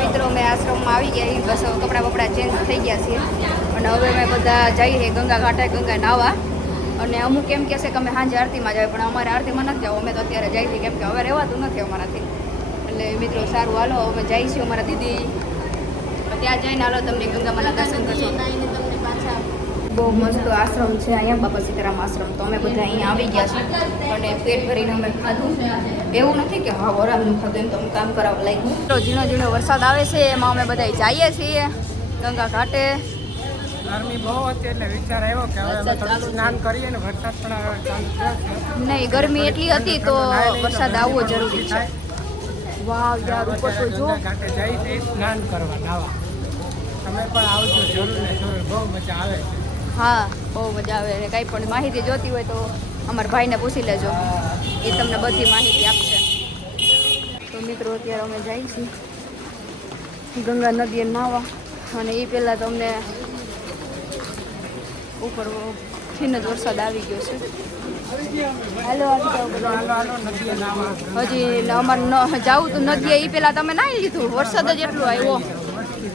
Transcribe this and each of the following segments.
મિત્રો, અમે આશ્રમમાં આવી ગયા એ બસ કપડાં બપડા ચેન્જ થઈ ગયા છીએ. અને હવે અમે બધા જઈએ ગંગા ઘાટે, ગંગા નાવા. અને અમુક એમ કહેશે કે અમે સાંજે આરતીમાં જાય પણ અમારે આરતીમાં નથી જવું. અમે તો અત્યારે જઈએ કેમ કે હવે રહેવાતું નથી અમારાથી. એટલે મિત્રો, સારું હાલો, અમે છીએ અમારા દીદી. ત્યાં જઈને હાલો, તમને ગંગામાં દર્શન કરશો. બહુ મસ્ત આશ્રમ છે. અહીંયા બાબા સીતારામ આશ્રમ તો અમે બધા અહીંયા આવી ગયા છીએ. અને પેટ ભરીને અમે ખાધું. એવું નથી કે હા વરામનું ખાધું એમ તો અમે કામ કરાવવા લાગ્યું. તો ઝીણો ઝીણો વરસાદ આવે છે એમાં અમે બધા જઈએ છીએ. ગંગા ઘાટે. ગરમી બહુ હતી એટલે વિચાર આવ્યો કે હવે થોડું સ્નાન કરીએ ને વરસાદ પણ નહીં ગરમી એટલી હતી તો વરસાદ આવવો જરૂરી છે. વાવ યાર ઉપર તો જો. ઘાટે જઈ જઈ સ્નાન કરવા નાવા. તમે પણ આવજો જરૂર ને જરૂર. બહુ મજા આવે છે. હા, બહુ મજા આવે અને કાંઈ પણ માહિતી જોતી હોય તો અમારા ભાઈને પૂછી લેજો. એ તમને બધી માહિતી આપશે. તો મિત્રો, અત્યારે અમે જઈએ છીએ ગંગા નદીએ નાહવા. અને એ પહેલાં તમને ઉપર ખીન જ વરસાદ આવી ગયો છે. નાવા હજી અમારે જવું તો નદીએ એ પહેલાં તમે નાહી લીધું. વરસાદ જ એટલો આવ્યો.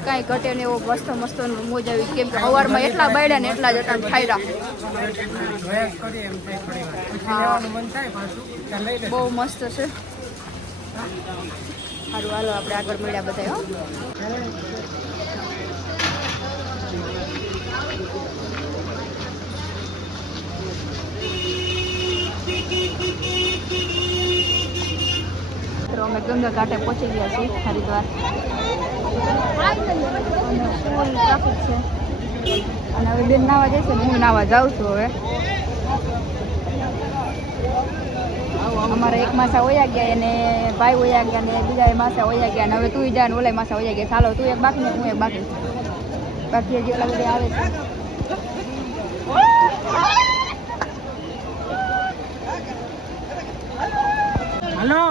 કાંઈ ઘટે ને એવો મસ્ત મસ્ત મોજ આવી. કેમ કે અવારમાં એટલા બાયડા ને એટલા જ હતા લે બહુ મસ્ત છે. સારું હાલો, આપણે આગળ મળ્યા બધા હો. અમે ગંગા ઘાટે પહોંચી ગયા છીએ હરિદ્વાર. છે અને હવે બેન નાવા જશે ને હું નાવા જાઉં છું હવે. અમારા એક માસા ઓયા ગયા અને ભાઈ ઓયા ગયા ને બીજા માસા ઓયા ગયા અને હવે તું જા ને ઓલા માસા ઓયા ગયા. ચાલો, તું એક બાકી હું એક બાકી. બાકી હજી ઓલા બધા આવે છે. હાલો.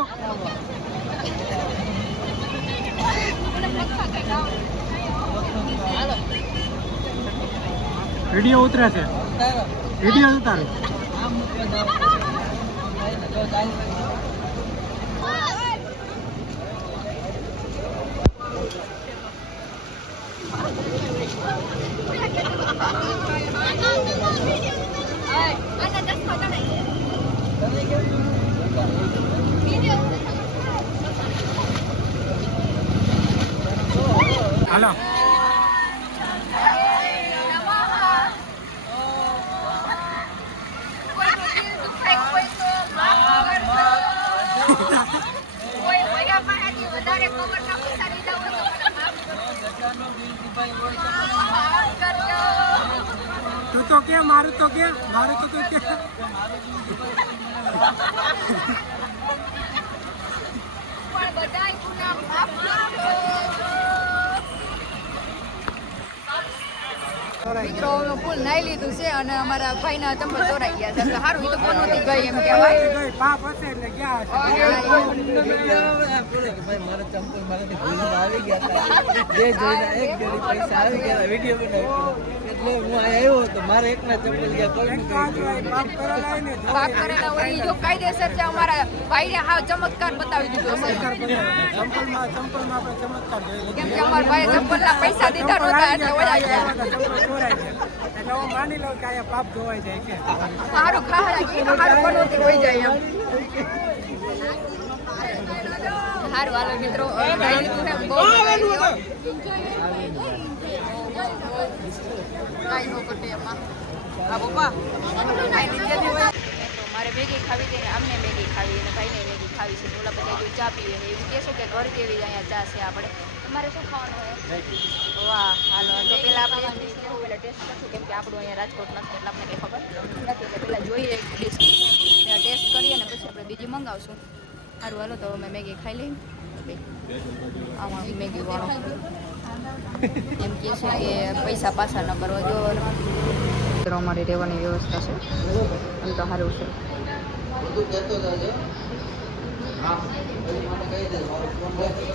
વીડિયો ઉતરે છે. વીડિયો ઉતારો. હાલો તું તો કે મારું તો કે મારું તો કે. મિત્રો અમે ફૂલ નાઈ લીધું છે અને અમારા ભાઈના ચંપલ ચોરાઈ ગયા છે. સારું એ તો કોણ નથી ગઈ એમ કહેવાય. ગઈ પાપ હશે એટલે ગયા હશે. મારા ચંપલ મારાથી ભૂલીને આવી ગયા હતા. બે જોઈને એક જોડી પૈસા આવી ગયા વીડિયો બનાવ્યો એટલે હું આવ્યો હતો મારે એકના ચંપલ ગયા તો પાપ કરેલા ને પાપ કરેલા હોય જો કાયદેસર છે અમારા ભાઈને હા ચમત્કાર બતાવી દીધો ચંપલમાં ચંપલમાં આપણે ચમત્કાર કેમ કે અમારા ભાઈએ ચંપલના પૈસા દીધા નહોતા એટલે વયા ગયા. ચંપલ ચોરાઈ એટલે હું માની લઉં કે અહીંયા પાપ ધોવાઈ જાય કે. સારું ખાવા હોય જાય એમ. મિત્રો. કાંઈ ન પપ્પા. તો મારે મેગી ખાવી છે અમને મેગી ખાવી અને ભાઈને મેગી ખાવી છે ઓલા બધા કોઈ ચા પીવે છે. એવું કહેશે કે ઘર જેવી અહીંયા ચા છે આપણે? તમારે શું ખાવાનું હોય? વાહ હાલો તો પહેલાં આપણે ટેસ્ટ કે આપણું અહીંયા રાજકોટ નથી, એટલે આપણે કંઈ ખબર નથી. એટલે પહેલાં એક ડીશ પહેલાં ટેસ્ટ કરીએ ને પછી આપણે બીજી મંગાવશું. સારું, હાલો, તો અમે મેગી ખાઈ લઈએ. આમાં મેગી વાળો. એમ કહે છે કે પૈસા પાછા ન કરવા જો. અમારી રહેવાની વ્યવસ્થા છે. એમ તો સારું છે.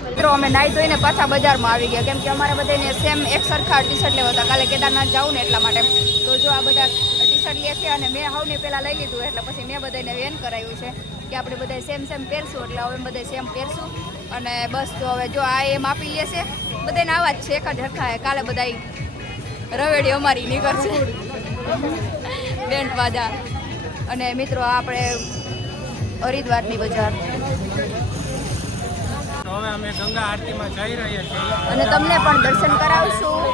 મિત્રો, અમે નાઈ ધોઈને પાછા બજારમાં આવી ગયા. કેમ કે અમારે બધાને સેમ એક સરખા ટી શર્ટ લેવા હતા. કાલે કેદારનાથ જાઉં ને એટલા માટે. તો જો આ બધા ટી શર્ટ લે છે અને મેં હવને પહેલાં લઈ લીધું, એટલે પછી મેં બધાને વેન કરાવ્યું છે કે આપણે બધા સેમ સેમ પહેરશું. એટલે હવે બધા સેમ પહેરશું. અને બસ, તો હવે જો આ એમ આપી લેશે બધાને આવા જ છે એક જ હરખા કાલે બધા રવેડી અમારી નીકળશે. બેન્ડ બાજા. અને મિત્રો આપણે હરિદ્વારની બજાર. હવે અમે ગંગા આરતીમાં જઈ રહ્યા છીએ. અને તમને પણ દર્શન કરાવશું.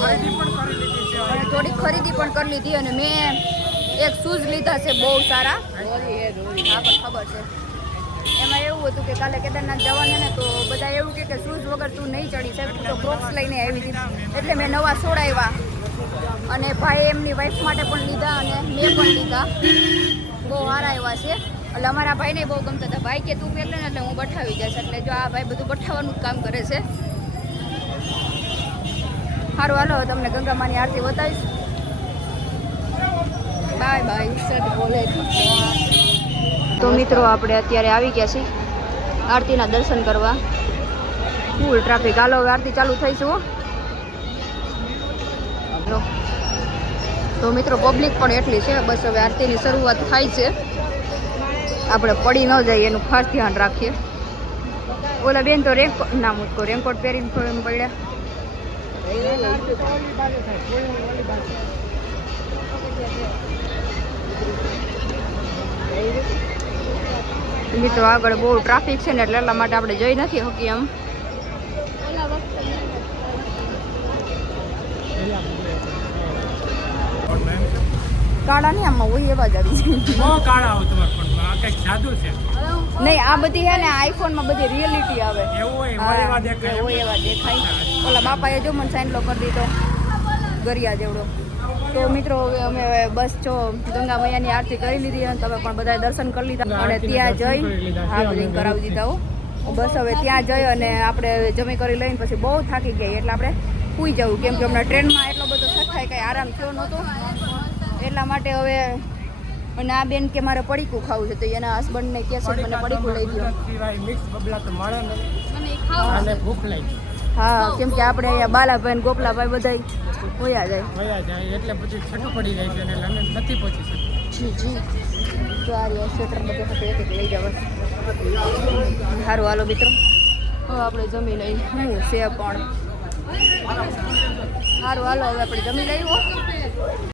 ખરીદી પણ કરી લીધી છે. અને થોડી ખરીદી પણ કરી લીધી અને મેં એક શૂઝ લીધા છે બહુ સારા. હા પણ ખબર છે. એમાં એવું હતું કે કાલે કેદારનાથ જવાનું ને તો બધા એવું કે શૂઝ વગર તું નહીં ચડી શકે તું તો ક્રોક્સ લઈને આવી હતી એટલે મેં નવા સોડાવ્યા. અને ભાઈ એમની વાઈફ માટે પણ લીધા અને મેં પણ લીધા. બહુ સારા એવા છે. એટલે અમારા ભાઈને બહુ ગમતા હતા. ભાઈ કે, તું પહેરલે ને એટલે હું બઠાવી જઈશ. એટલે જો આ ભાઈ બધું બઠાવવાનું કામ કરે છે. સારું હાલો તમને ગંગામાની આરતી બતાવીશ. બાય બાય સદ બોલે તો મિત્રો, આપણે અત્યારે આવી ગયા છીએ આરતીના દર્શન કરવા. ફૂલ ટ્રાફિક હાલો આરતી ચાલુ થઈશું હો. તો મિત્રો પબ્લિક પણ એટલી છે. બસ હવે આરતીની શરૂઆત થાય છે. આપણે પડી ન જઈએ એનું ખાસ ધ્યાન રાખીએ. ઓલા બેન તો રેનકોટ ના, મૂકો રેનકોટ પહેરીને પડ્યા. મિત્રો, આગળ બહુ ટ્રાફિક છે ને, એટલે એટલા માટે આપણે જઈ નથી હોકી એમ. કાળા નહીં આમાં હોય એવા જ આવી જાય. કાળા આવો તમારે પણ આ કંઈક જાદુ છે. નહીં આ બધી છે ને આઈફોનમાં બધી રિયલિટી આવે. એવું હોય એવા દેખાય. હોય એવા દેખાય. ઓલા બાપાએ જો મને સાઈનલો કરી દીધો. ગરિયા જેવડો. તો મિત્રો હવે અમે બસ જો ગંગા મૈયાની આરતી કરી લીધી અને તમે પણ બધા દર્શન કરી લીધા. અને ત્યાં જઈ હા બધી કરાવી દીધા હો. બસ હવે ત્યાં જઈ અને આપણે જમી કરી લઈને પછી બહુ થાકી ગયા. એટલે આપણે સૂઈ જવું. કેમ કે હમણાં ટ્રેનમાં એટલો બધો થાય કંઈ આરામ થયો નહોતો. એટલા માટે હવે અને આ બેન કે મારે પડીકું ખાવું છે તો એના હસબન્ડને કહે છે મને પડીકું લઈ દો મિક્સ બબલા તો મળે ને. અને ભૂખ લાગી. હા કેમ કે આપણે અહીંયા બાલાભાઈ ને ગોપલાભાઈ બધા હોયા જાય. એટલે પછી છઠ્ઠું પડી જાય છે અને એટલે નથી પહોંચી શકતા. જી જી. તો આ રહ્યા સ્વેટર બધું હતું એક એક લઈ જવા. સારું હાલો મિત્રો. હવે આપણે જમી લઈ હું છે પણ. સારું હાલો હવે આપણે જમી લઈ હો.